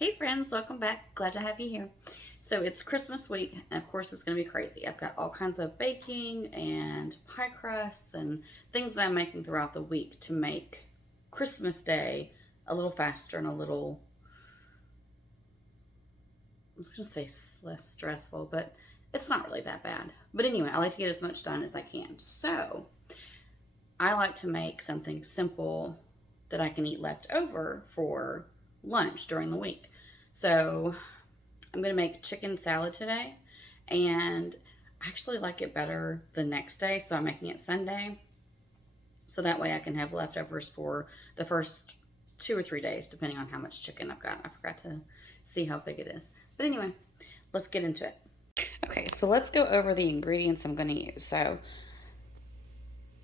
Hey friends, welcome back. Glad to have you here. So it's Christmas week, and of course it's going to be crazy. I've got all kinds of baking and pie crusts and things that I'm making throughout the week to make Christmas Day a little faster and a little, I was going to say less stressful, but it's not really that bad. But anyway, I like to get as much done as I can. So I like to make something simple that I can eat left over for lunch during the week. So I'm going to make chicken salad today, and I actually like it better the next day, so I'm making it Sunday. So that way I can have leftovers for the first 2 or 3 days, depending on how much chicken I've got. I forgot to see how big it is. But anyway, let's get into it. Okay, so let's go over the ingredients I'm going to use. So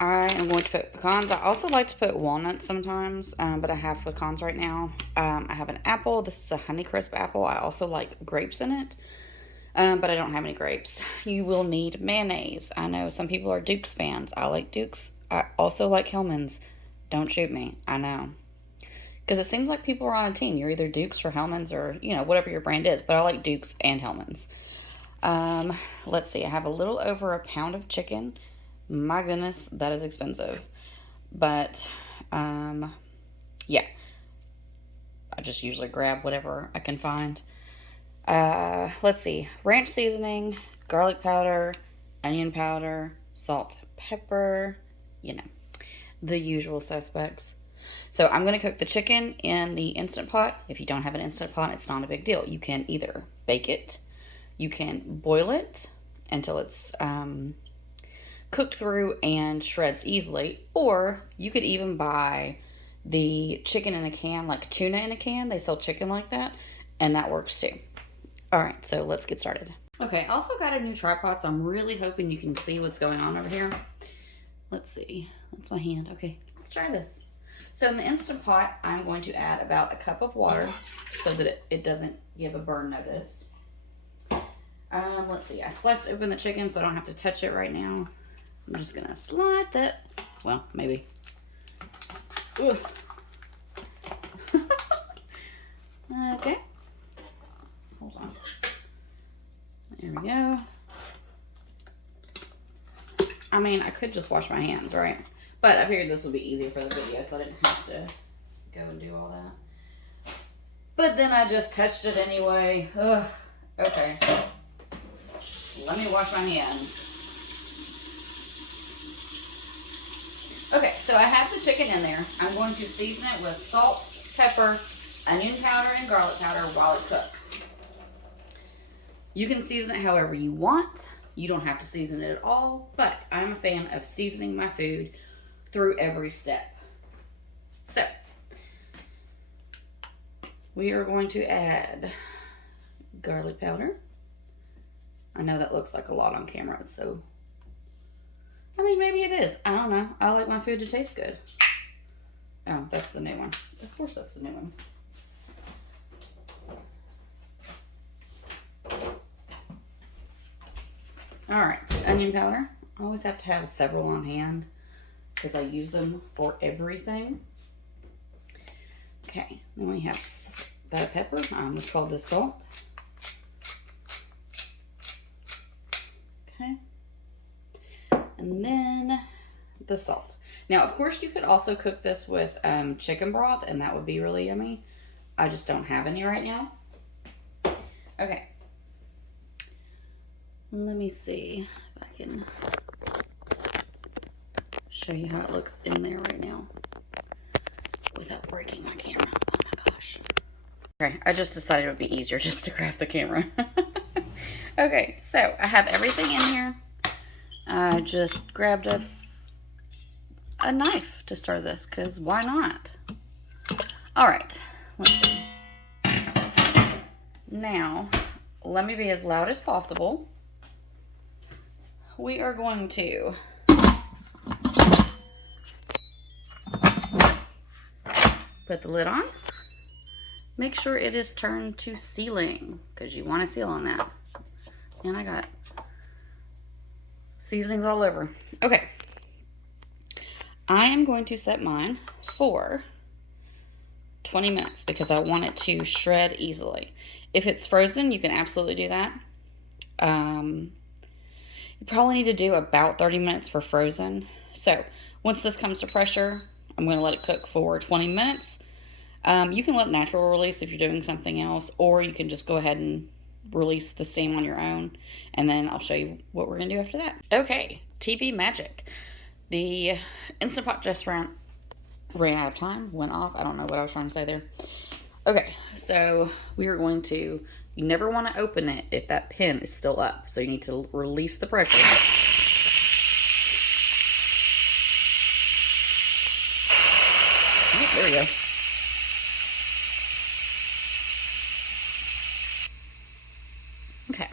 I am going to put pecans. I also like to put walnuts sometimes, but I have pecans right now. I have an apple. This is a Honeycrisp apple. I also like grapes in it, but I don't have any grapes. You will need mayonnaise. I know some people are Duke's fans. I like Duke's. I also like Hellmann's. Don't shoot me. I know. Because it seems like people are on a team. You're either Duke's or Hellmann's or, whatever your brand is. But I like Duke's and Hellmann's. Let's see. I have a little over a pound of chicken. My goodness, that is expensive. But, yeah. I just usually grab whatever I can find. Let's see. Ranch seasoning, garlic powder, onion powder, salt, pepper, the usual suspects. So I'm going to cook the chicken in the Instant Pot. If you don't have an Instant Pot, it's not a big deal. You can either bake it, you can boil it until it's, cooked through and shreds easily, or you could even buy the chicken in a can, like tuna in a can. They sell chicken like that, and that works too. All right, so let's get started. Okay, I also got a new tripod, so I'm really hoping you can see what's going on over here. Let's see. That's my hand. Okay, let's try this. So in the Instant Pot, I'm going to add about a cup of water so that it doesn't give a burn notice. Let's see. I sliced open the chicken so I don't have to touch it right now. I'm just going to slide that. Well, maybe. Ugh. Okay. Hold on. There we go. I mean, I could just wash my hands, right? But I figured this would be easier for the video, so I didn't have to go and do all that. But then I just touched it anyway. Ugh. Okay. Let me wash my hands. Okay, so I have the chicken in there. I'm going to season it with salt, pepper, onion powder, and garlic powder while it cooks. You can season it however you want. You don't have to season it at all, but I'm a fan of seasoning my food through every step. So, we are going to add garlic powder. I know that looks like a lot on camera, so I mean, maybe it is. I don't know. I like my food to taste good. Oh, that's the new one. Of course that's the new one. Alright, so onion powder. I always have to have several on hand because I use them for everything. Okay, then we have that pepper. I almost called this salt. Okay. And then the salt. Now, of course, you could also cook this with chicken broth, and that would be really yummy. I just don't have any right now. Okay. Let me see if I can show you how it looks in there right now without breaking my camera. Oh my gosh. Okay, I just decided it would be easier just to grab the camera. Okay, so I have everything in here. I just grabbed a knife to stir this, because why not? All right, let's see. Now, let me be as loud as possible. We are going to put the lid on. Make sure it is turned to sealing, because you want to seal on that. And I got seasonings all over. Okay. I am going to set mine for 20 minutes because I want it to shred easily. If it's frozen, you can absolutely do that. You probably need to do about 30 minutes for frozen. So once this comes to pressure, I'm going to let it cook for 20 minutes. You can let natural release if you're doing something else, or you can just go ahead and release the steam on your own, and then I'll show you what we're going to do after that. Okay, TV magic. The Instant Pot just ran out of time, went off. I don't know what I was trying to say there. Okay, so we are going to, you never want to open it if that pin is still up. So you need to release the pressure. Oh, there we go. Okay,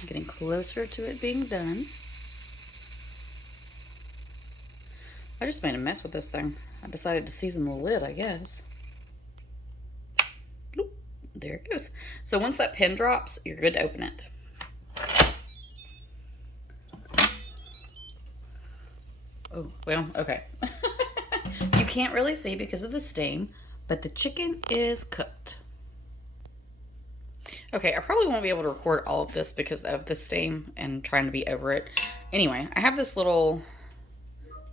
I'm getting closer to it being done. I just made a mess with this thing. I decided to season the lid, I guess. Oop, there it goes. So once that pin drops, you're good to open it. Oh, well, okay. You can't really see because of the steam, but the chicken is cooked. Okay, I probably won't be able to record all of this because of the steam and trying to be over it. Anyway, I have this little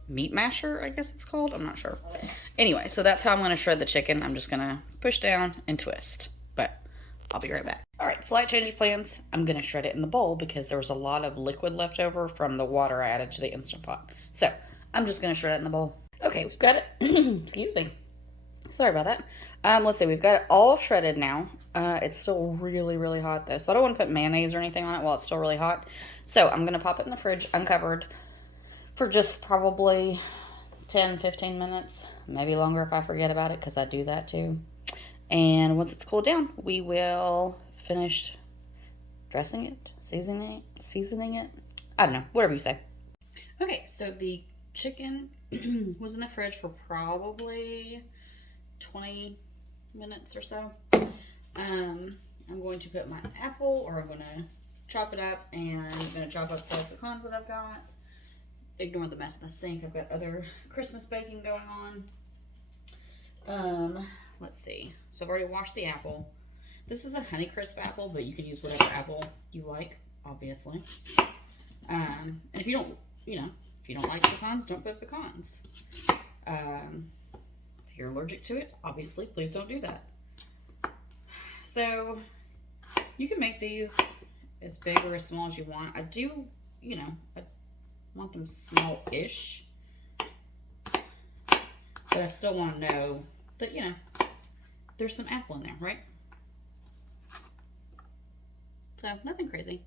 meat masher, I guess it's called. I'm not sure. Anyway, so that's how I'm going to shred the chicken. I'm just going to push down and twist, but I'll be right back. All right, slight change of plans. I'm going to shred it in the bowl because there was a lot of liquid left over from the water I added to the Instant Pot. So I'm just going to shred it in the bowl. Okay, we've got it. Excuse me. Sorry about that. Let's see. We've got it all shredded now. It's still really, really hot though, so I don't want to put mayonnaise or anything on it while it's still really hot. So I'm going to pop it in the fridge uncovered for just probably 10-15 minutes, maybe longer if I forget about it, because I do that too. And once it's cooled down, we will finish dressing it, seasoning it. I don't know, whatever you say. Okay, so the chicken was in the fridge for probably 20 minutes or so. I'm going to put my apple, or I'm going to chop it up, and I'm going to chop up the pecans that I've got. Ignore the mess in the sink. I've got other Christmas baking going on. Let's see. So I've already washed the apple. This is a Honeycrisp apple, but you can use whatever apple you like, obviously. And if you don't, if you don't like pecans, don't put pecans. If you're allergic to it, obviously, please don't do that. So you can make these as big or as small as you want. I do, I want them small-ish, but I still want to know that, there's some apple in there, right? So nothing crazy.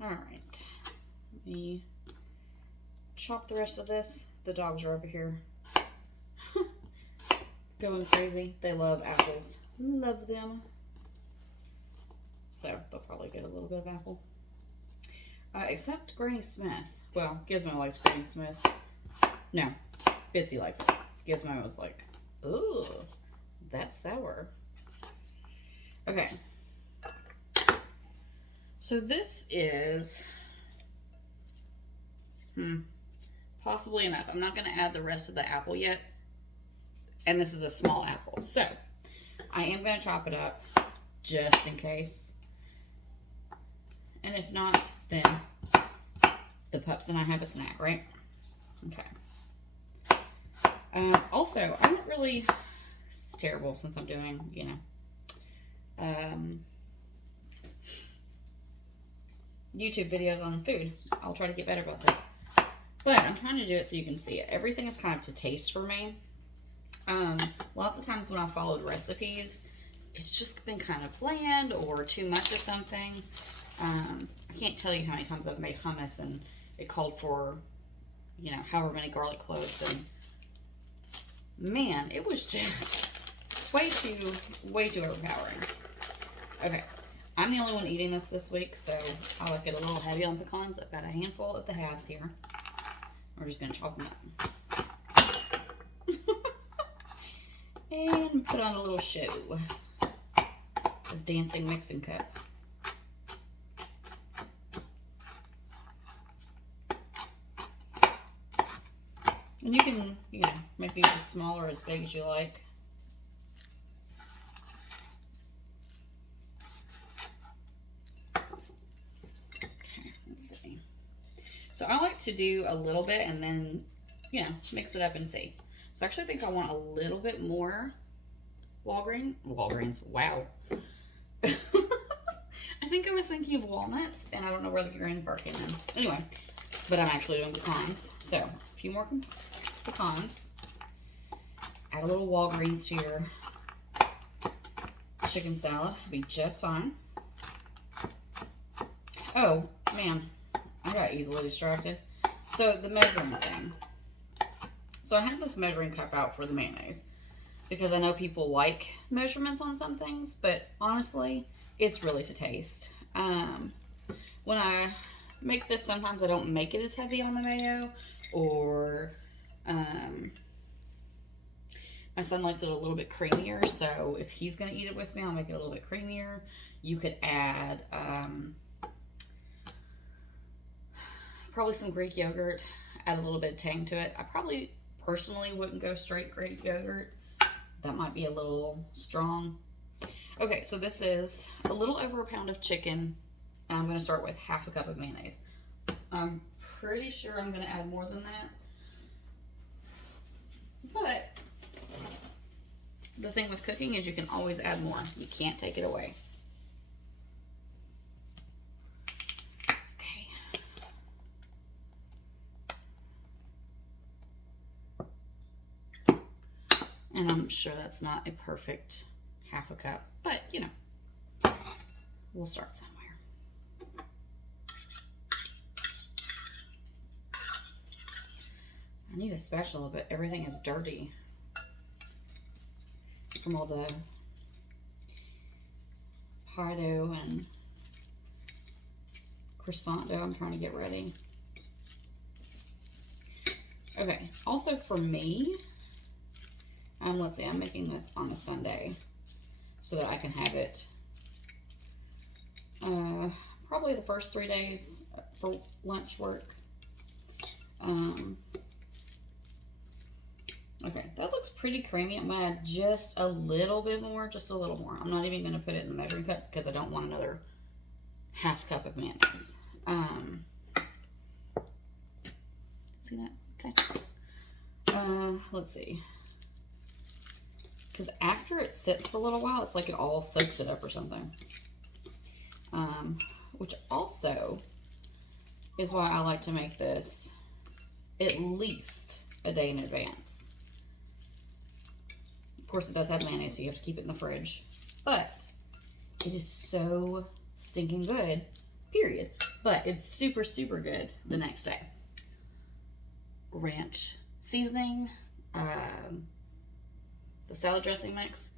All right, let me chop the rest of this. The dogs are over here going crazy. They love apples. Love them. So they'll probably get a little bit of apple. Except Granny Smith. Well, Gizmo likes Granny Smith. No, Bitsy likes it. Gizmo was like, ooh, that's sour. Okay. So this is possibly enough. I'm not going to add the rest of the apple yet. And this is a small apple. So I am going to chop it up just in case. And if not, then the pups and I have a snack, right? Okay. Also, I'm not really, this is terrible since I'm doing, YouTube videos on food. I'll try to get better about this. But I'm trying to do it so you can see it. Everything is kind of to taste for me. Lots of times when I followed recipes, it's just been kind of bland or too much of something. I can't tell you how many times I've made hummus and it called for, however many garlic cloves, and man, it was just way too overpowering. Okay, I'm the only one eating this week, so I like it a little heavy on pecans. I've got a handful of the halves here. We're just gonna chop them up. And put on a little show. A dancing mixing cup. And you can, make these as small or as big as you like. Okay, let's see. So I like to do a little bit and then, you know, mix it up and see. So I actually think I want a little bit more Walgreens, wow. I think I was thinking of walnuts, and I don't know where the green part came in. Anyway, but I'm actually doing pecans. So, a few more pecans. Add a little Walgreens to your chicken salad. It'll be just fine. Oh, man. I got easily distracted. So, the measuring thing. So, I have this measuring cup out for the mayonnaise, because I know people like measurements on some things, but honestly, it's really to taste. When I make this, sometimes I don't make it as heavy on the mayo, or my son likes it a little bit creamier, so if he's going to eat it with me, I'll make it a little bit creamier. You could add probably some Greek yogurt, add a little bit of tang to it. I probably personally wouldn't go straight Greek yogurt. That might be a little strong. Okay, so this is a little over a pound of chicken, and I'm going to start with half a cup of mayonnaise. I'm pretty sure I'm going to add more than that. But the thing with cooking is you can always add more. You can't take it away. Okay. And I'm sure that's not a perfect half a cup, but you know, we'll start somewhere. I need a spatula, but everything is dirty from all the pie dough and croissant dough I'm trying to get ready. Okay, also for me, let's see, I'm making this on a Sunday so that I can have it probably the first 3 days for lunch work. Okay, that looks pretty creamy. I'm gonna add just a little bit more, just a little more. I'm not even gonna put it in the measuring cup because I don't want another half cup of mayonnaise. See that? Okay. Let's see. Because after it sits for a little while, it's like it all soaks it up or something. Which also is why I like to make this at least a day in advance. Of course, it does have mayonnaise, so you have to keep it in the fridge. But it is so stinking good, period. But it's super, super good the next day. Ranch seasoning, the salad dressing mix.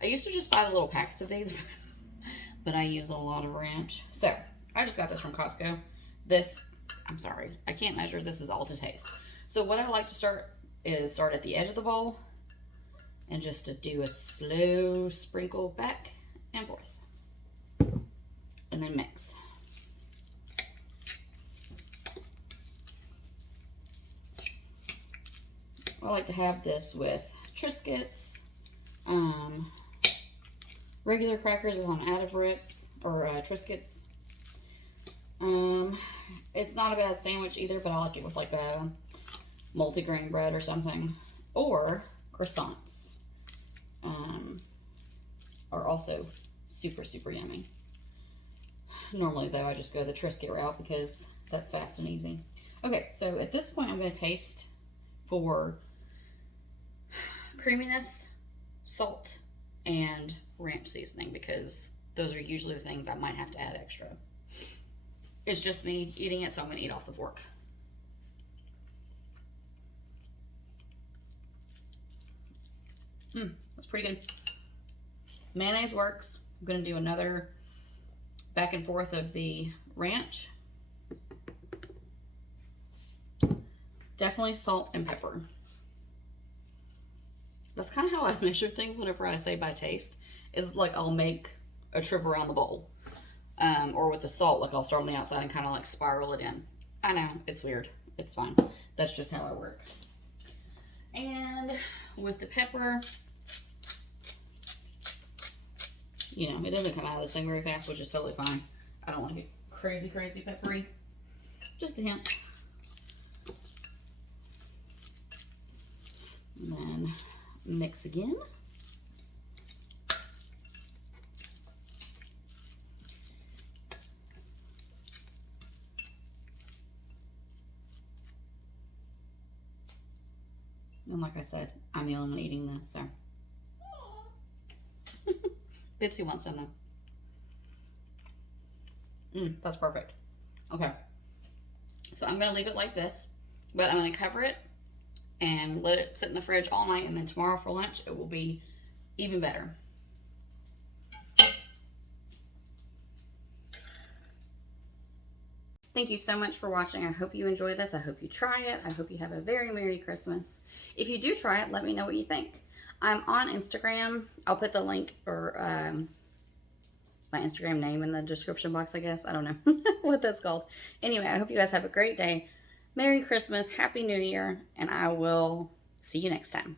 I used to just buy the little packets of these, but I use a lot of ranch. So, I just got this from Costco. This, I'm sorry, I can't measure. This is all to taste. So what I like to start at the edge of the bowl and just to do a slow sprinkle back and forth. And then mix. I like to have this with Triscuits, regular crackers if I'm out of Ritz, or Triscuits. It's not a bad sandwich either, but I like it with like multigrain bread or something, or croissants. Are also super, super yummy. Normally though, I just go the Triscuit route because that's fast and easy. Okay, so at this point I'm going to taste for creaminess, salt, and ranch seasoning, because those are usually the things I might have to add extra. It's just me eating it, so I'm going to eat off the fork. That's pretty good. Mayonnaise works. I'm going to do another back and forth of the ranch. Definitely salt and pepper. That's kind of how I measure things whenever I say by taste. Is like I'll make a trip around the bowl. Or with the salt, like I'll start on the outside and kind of like spiral it in. I know, it's weird. It's fine. That's just how I work. And with the pepper, you know, it doesn't come out of this thing very fast, which is totally fine. I don't like it crazy, crazy peppery. Just a hint. And then mix again. And like I said, I'm the only one eating this, so. Bitsy wants some though. That's perfect. Okay. So I'm going to leave it like this, but I'm going to cover it and let it sit in the fridge all night, and then tomorrow for lunch it will be even better. Thank you so much for watching. I hope you enjoy this. I hope you try it. I hope you have a very Merry Christmas. If you do try it, let me know what you think. I'm on Instagram. I'll put the link or my Instagram name in the description box, I guess. I don't know what that's called. Anyway, I hope you guys have a great day. Merry Christmas, Happy New Year, and I will see you next time.